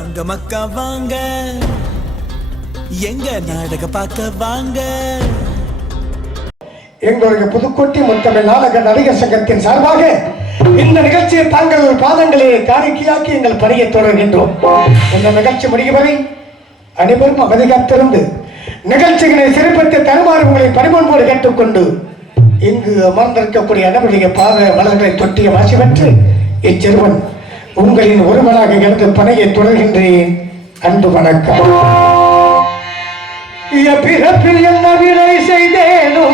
வாங்க மக்கா வாங்க. எங்க நாடக பார்க்க வாங்க. எங்களுடைய புதுக்கோட்டை முத்தமிழ் நாடக நடிகர் சங்கத்தின் சார்பாக இந்த நிகழ்ச்சியை தாங்கள் பாதங்களை காணிக்கையாக்கி எங்கள் பணியை தொடர்கின்றோம். இந்த நிகழ்ச்சி முடியும் வரை அனைவரும் அமைதி காத்திருந்து நிகழ்ச்சிகளை சிறப்பித்து தருமாறு உங்களை பரிமாண்போடு கேட்டுக்கொண்டு இங்கு அமர்ந்திருக்கக்கூடிய அனைவருடைய பாத மலர்களை தொட்டிய வாசி பெற்று இச்சிறுவன் உங்களின் ஒருவனாக இருந்து பணியை தொடர்கின்றேன் அன்பு வணக்கம். பிறப்பில் என்ன வினை செய்தேனோ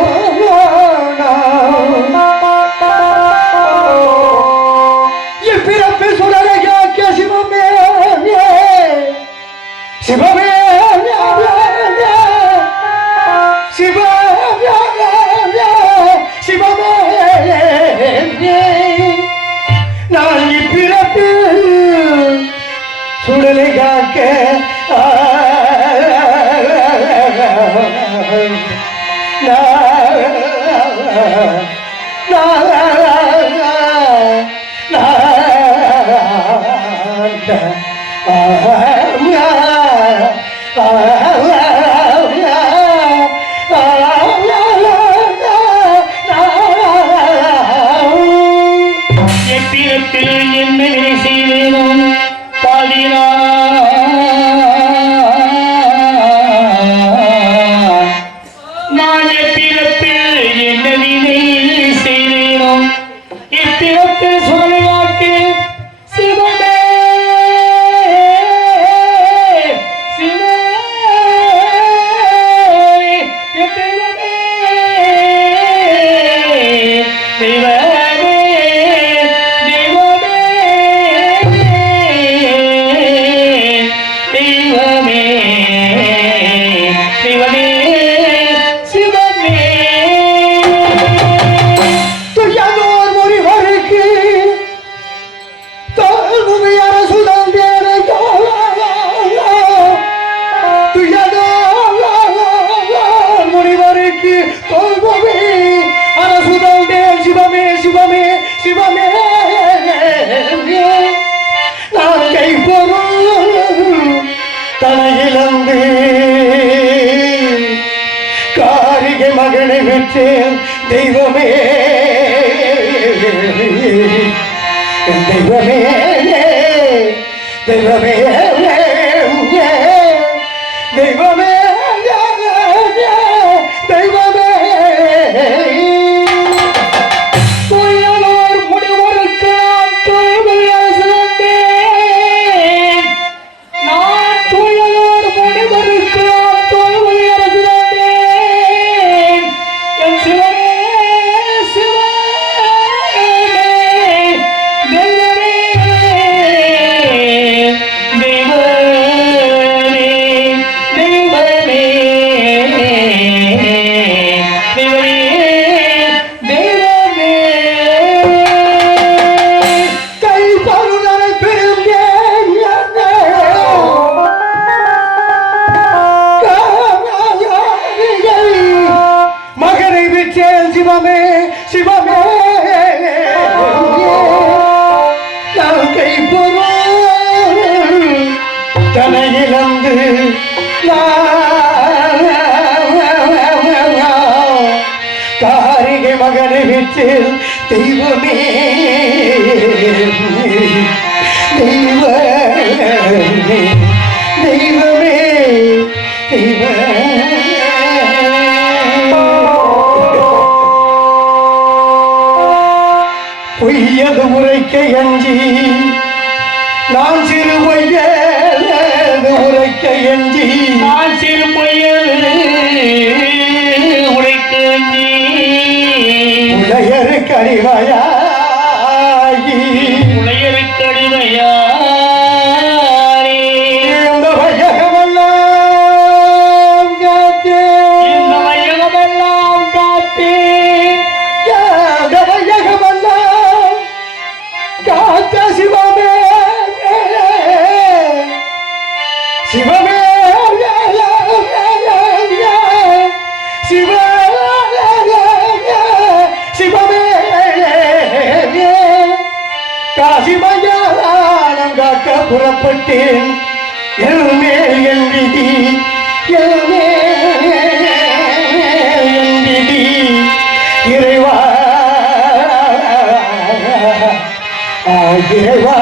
தெய்வமே தெய்வமே. உரைக்க எஞ்சி நான் சிறு பொய்யது உரைக்க எஞ்சி. நான் சிறு பையன் உழைக்கு நீ உடையரு கடிவாயாகி சிவமே சிவமே சிவமே காசி மையானம் காக்க புறப்பட்டேன் என் என் விதி என் என் விதி இறைவா இறைவா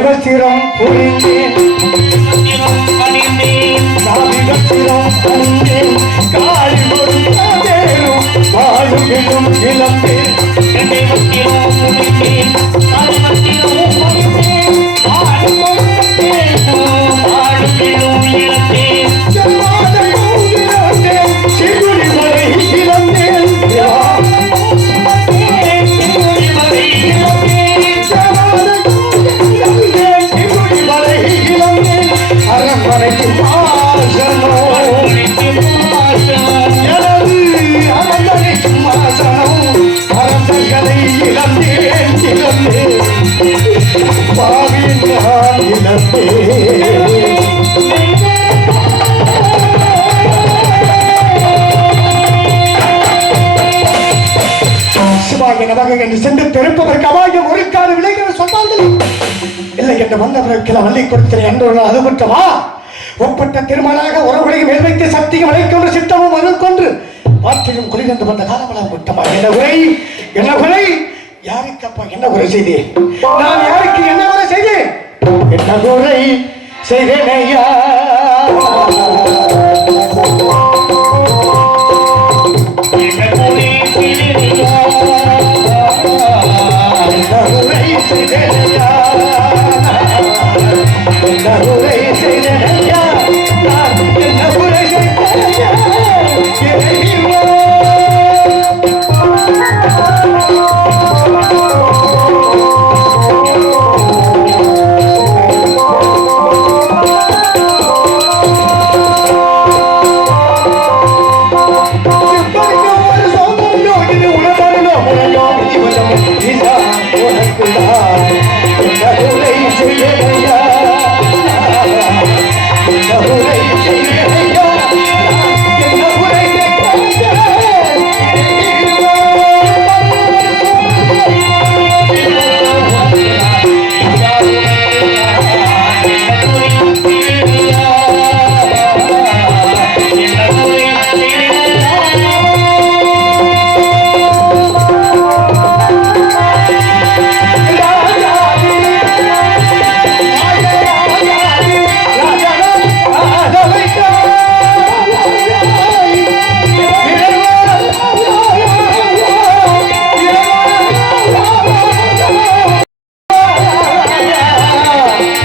கண்டை புரிந்தேன் சாமி வச்சிரம் அணிந்தேன் காளி கொடுத்தேனும் வாழுகிலும் இளம்பேன். ஜன்மாத இழந்தேன் இழந்தேன் பாவி நான் இழந்தேன் சிவாய நமக என்று சென்று திருப்பதற்கு அபாயம் ஒரு கால விளைகள் சொன்னார்கள் இல்லை. என்று வந்தவர்களுக்கு வள்ளி கொடுக்கிறேன் என்று அது குற்றமா ஒப்பட்ட திருமணாக உறவுகளையும் மேல் வைத்து சக்தியும் அழைக்கொன்று சித்தமும் அருள் கொன்று ஆற்றிலும் குளிர்ந்து வந்த காலமெல்லாம் குற்றமா என்ன உரை என்ன உரை யாருக்கு அப்பா என்ன உரை செய்தேன் நான் யாருக்கு என்ன உரை செய்தேன்? என்ன உரை செய்தேன் ஐயா?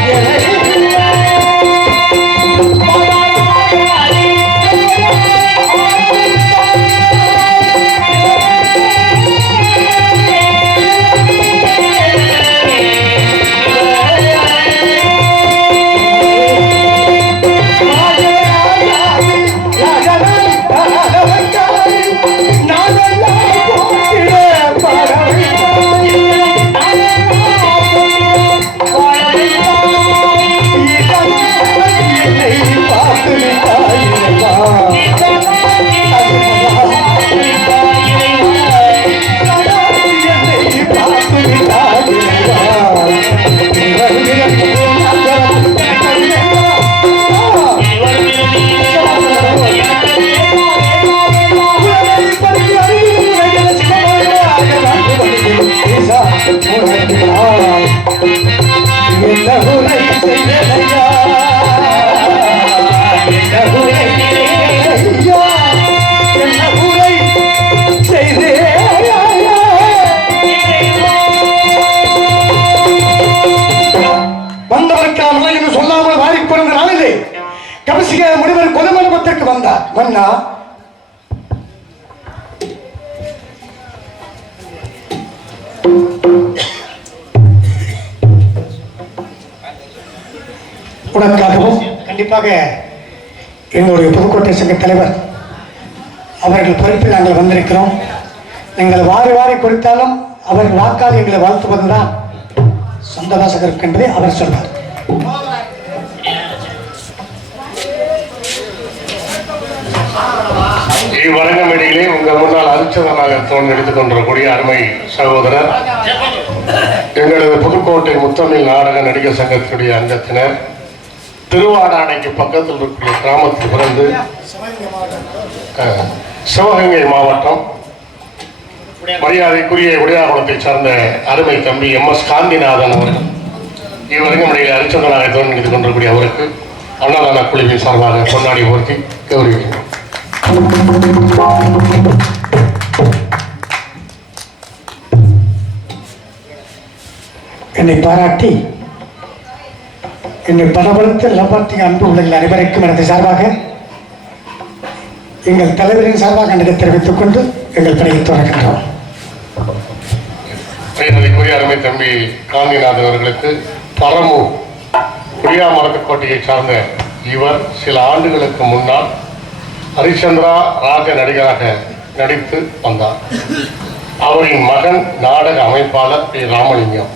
Yeah. கண்டிப்பாக எங்களுடைய புதுக்கோட்டை சங்க தலைவர் அவர்கள் பொறுப்பில் நாங்கள் வந்திருக்கிறோம். நீங்கள் வாரி வாரி கொடுத்தாலும் அவர் வாக்கால் எங்களை வாழ்த்துவது தான் சொந்த வாசகருக்கு என்பதை அவர் சொன்னார் இவ்வரங்கமேடையிலே உங்க முன்னால் அரிச்சதனாக தோன்றெடுத்துக் கொண்டிருக்கக்கூடிய அருமை சகோதரர் எங்களது புதுக்கோட்டை முத்தமிழ் நாடக நடிகர் சங்கத்துடைய அங்கத்தினர் திருவாடானைக்கு பக்கத்தில் இருக்கிற கிராமத்தில் பிறந்து சிவகங்கை மாவட்டம் மரியாதைக்குரிய உடையாகுளத்தை சார்ந்த அருமை தம்பி எம் எஸ் காந்திநாதன் அவர்கள் இவ்வரங்கமேடையில் அரிச்சந்தனாக தோன்றெடுத்துக் கொண்டிருக்கக்கூடிய அவருக்கு அன்னதான குழுவின் சார்பாக பொன்னாடி போர்த்தி கௌரவிக்கிறோம். என்னை பாராட்டி என்னை பலபலத்து லபாத்திக அன்பு உள்ள அனைவருக்கும் எனது சார்பாக எங்கள் தலைவரின் சார்பாக எனக்கு தெரிவித்துக் கொண்டு எங்கள் பணியை தொடர்கின்றோம். மரியாதைக்குரிய அருமை தம்பி காந்திநாதன் அவர்களுக்கு பரமு குடியாமரத்துக்கோட்டையை சார்ந்த இவர் சில ஆண்டுகளுக்கு முன்னால் ஹரிச்சந்திரா ராஜ நடிகராக நடித்து வந்தார். அவரின் மகன் நாடக அமைப்பாளர் பி. ராமலிங்கம்.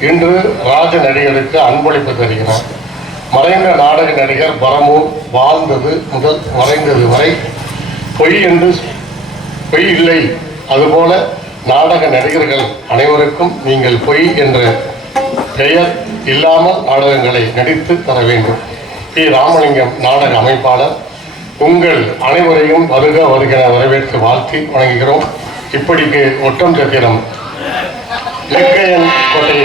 இன்று ராஜ நடிகருக்கு அன்பளிப்பு தருகிறார். மறைந்த நாடக நடிகர் பரமு வாழ்ந்தது முதல் மறைந்தது வரை பொய் என்று பொய் இல்லை. அதுபோல நாடக நடிகர்கள் அனைவருக்கும் நீங்கள் பொய் என்ற பெயர் இல்லாமல் நாடகங்களை நடித்து தர வேண்டும். பி. ராமலிங்கம் நாடக அமைப்பாளர். உங்கள் அனைவரையும் வருக வருகிற வரவேற்று வாழ்த்தி வணங்குகிறோம். இப்படிக்கு ஒட்டம் சத்திரம் லெக்கையன் கோட்டையை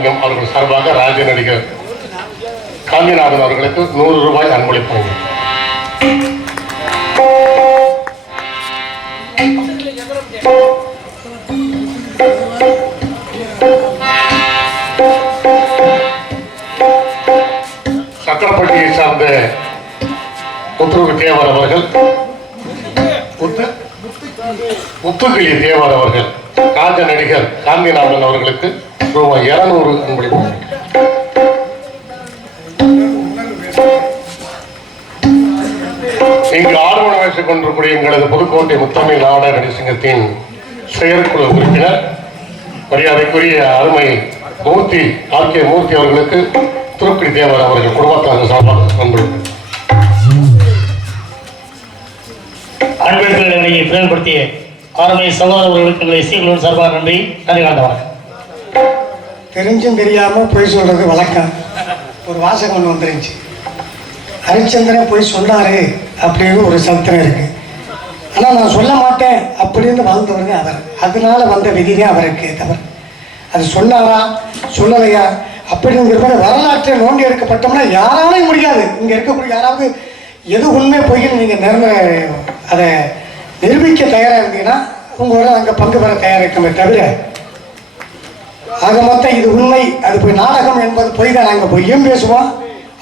பி அவர்கள் சார்பாக ராஜ நடிகர் காந்திநாதன் அவர்களுக்கு நூறு ரூபாய் அன்பளிப்பு. சக்கரப்பட்டியை சார்ந்த முத்துருக்கு தேவர் அவர்கள் முத்துக்கிளி தேவர் அவர்கள் ராஜ நடிகர் காந்திநாதன் அவர்களுக்கு ரூபாய் இருநூறு அன்பளிப்பு இங்கு ஆர்வம் வகித்துக் கொண்டிருக்கூடிய எங்களது புதுக்கோட்டை முத்தமிழ் நாடக நடிகர் செயற்குழு உறுப்பினர் மரியாதைக்குரிய அருமை மூர்த்தி ஆர் கே மூர்த்தி அவர்களுக்கு திருப்பதி தேவர் அவர்கள் குடும்பத்தார் சார்பாக அன்பளிப்பு அன்பெடுத்துகளை செயல்படுத்திய ஆர்மை சகோதரர்களுக்கு எங்களை இசைகளோடு சார்பாக நன்றி. நன்றி கலந்த வணக்கம். தெரிஞ்சும் தெரியாம பொய் சொல்றது வழக்கம். ஒரு வாசகம் ஒன்று வந்துருந்துச்சு ஹரிச்சந்திரன் போய் சொன்னாரு அப்படின்னு ஒரு சத்திரம் இருக்கு. ஆனால் நான் சொல்ல மாட்டேன் அப்படின்னு வாழ்ந்தவருங்க அவர். அதனால வந்த விதிதான் அவருக்கு தவிர அது சொன்னாரா? சொல்லலையா? அப்படிங்கிறத வரலாற்றை நோண்டி எடுக்கப்பட்டோம்னா யாராலையும் முடியாது. இங்கே இருக்கக்கூடிய யாராவது எது உண்மை பொய்ன்னு நீங்கள் நிர்ணய அதை நிரூபிக்க தயாராக இருந்தீங்கன்னா உங்களோட அங்கே பங்கு பெற தயாரிக்கமே தவிர ஆக மொத்தம் இது உண்மை. அது போய் நாடகம் என்பது பொய் தான் நாங்கள் பொய்யும் பேசுவோம்?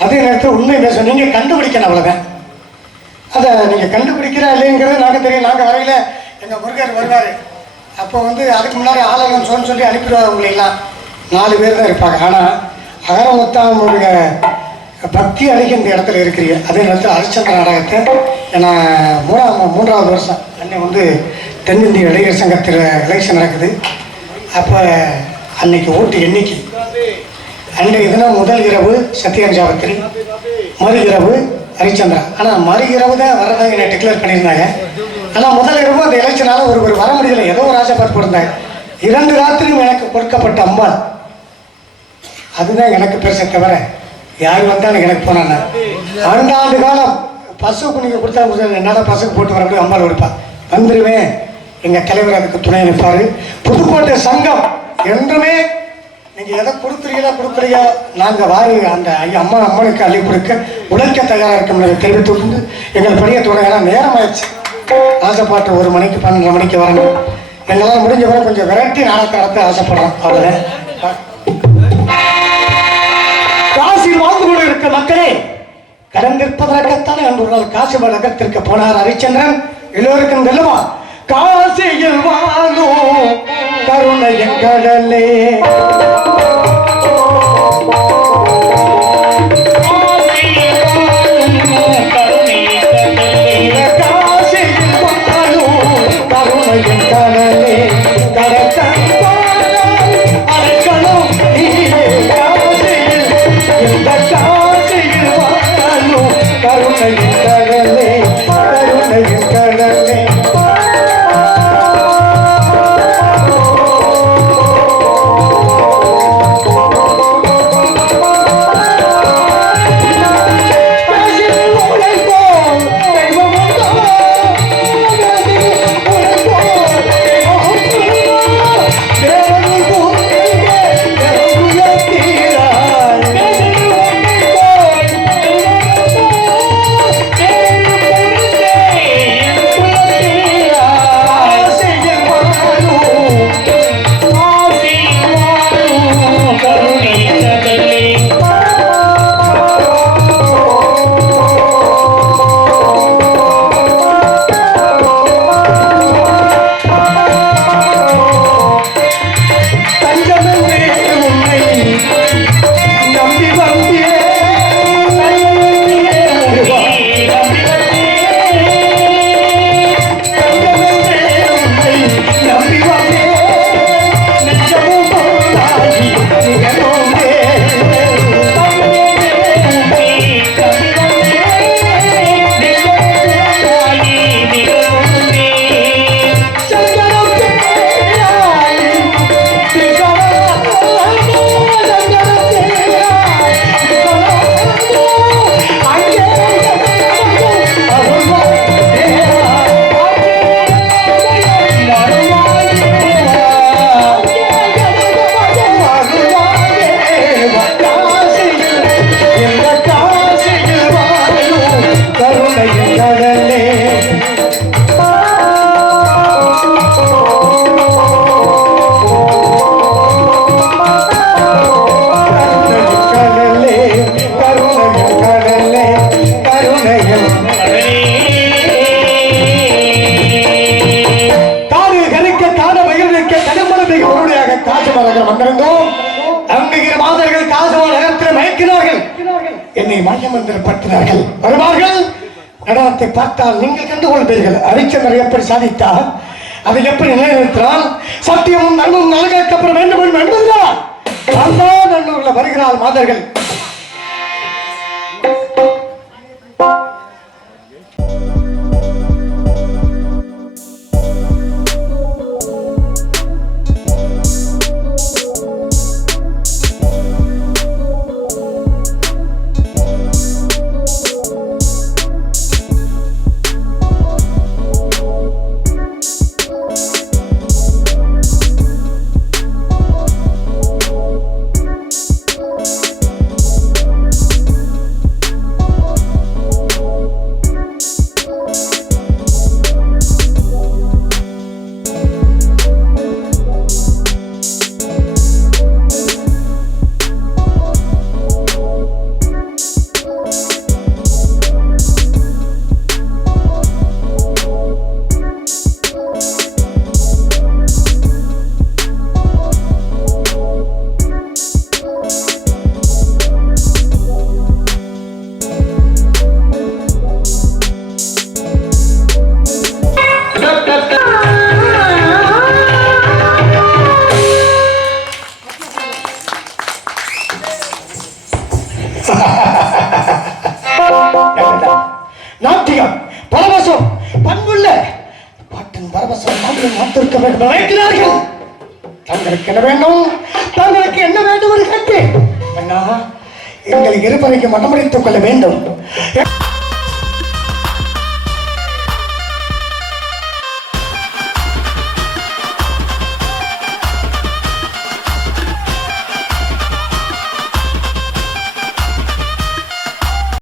அதே நேரத்தில் உண்மை பேசுவோம். நீங்கள் கண்டுபிடிக்கணும் அவ்வளோதான் அதை நீங்கள் கண்டுபிடிக்கிறா இல்லைங்கிறது நாங்கள் தெரியும். நாங்கள் வரையில் எங்கள் முருகர் வருவார். அப்போ வந்து அதுக்கு முன்னாடி ஆலயம் சொன்னு சொல்லி அனுப்பிடுவார் உங்களெல்லாம் நாலு பேர் தான் இருப்பாங்க. ஆனால் அகர மொத்தம் பக்தி அழகி இந்த இடத்துல இருக்கிறீங்க. அதே நேரத்தில் ஹரிச்சந்திர நாடகத்தை. ஏன்னா மூணாம் மூன்றாவது வருஷம். அன்னை வந்து தென்னிந்திய இளைஞர் சங்கத்தில் எலெக்ஷன் நடக்குது. அப்போ அன்னைக்கு ஓட்டு எண்ணிக்கை. அன்றைய தினம் முதல் இரவு சத்தியம் சாவித்திரி மறு இரவு ஹரிச்சந்திரா. ஆனால் மறு இரவு தான் வரதா என்னை டிக்ளேர் பண்ணியிருந்தாங்க. ஆனால் முதல் இரவு அந்த எலெக்ஷனால ஒருவர் வர முடியல. ஏதோ ஒரு ஆசை பார்த்து கொடுத்தாங்க இரண்டு ராத்திரியும் எனக்கு கொடுக்கப்பட்ட அம்பாள். அதுதான் எனக்கு பெருசை தவிர யார் வந்தாலும் எனக்கு போனாங்க ஆண்டு காலம் பசுக்கு நீங்கள் கொடுத்தா என்னால் பசுக்கு போட்டு வர முடியும்? அம்பாள் கொடுப்பா. வந்துடுவேன் எங்கள் தலைவர் அதுக்கு துணை நிற்பாரு. புதுக்கோட்டை சங்கம் என்றுமே நீங்க எதை கொடுக்குறீங்களா கொடுக்குறியா நாங்க வாரி அந்த ஐயா அம்மா அம்மனுக்கு அள்ளி கொடுக்க உழைக்க தயாரா இருக்கோம் தெரிவித்து கொண்டு எங்கள் பெரிய துணையெல்லாம் நேரம் ஆயிடுச்சு ஆசைப்பாட்டு ஒரு மணிக்கு பன்னெண்டு மணிக்கு வரணும். எங்களால் முடிஞ்ச வரை கொஞ்சம் விரட்டி நாடகம் நடத்த ஆசைப்படுறோம். அவ்வளோதான் காசில் வாழ்ந்து கொண்டு இருக்க மக்களே கடந்திருப்பதற்கத்தானே அன்று ஒரு நாள் காசி நகரத்திற்கு போனார் ஹரிச்சந்திரன். எல்லோருக்கும் வெல்லுமா? காசியில் வாழும் கருணையின் கடலே காசியில். வாழும் கருணையின் என்னை மயமந்திரப்பட்டினார்கள் வருவார்கள் நடனத்தை பார்த்தால் நீங்கள் கண்டு கொள்வீர்கள் அரிச்சந்திரன் எப்படி சாதித்தார்? அதை எப்படி நிலைநிறுத்தினால் சத்தியமும் நன்மும் நலகேற்கப்பட வேண்டும் என்பதுதான் வருகிறார் மாதர்கள். வேண்டும் என்று கொள்ள வேண்டும்.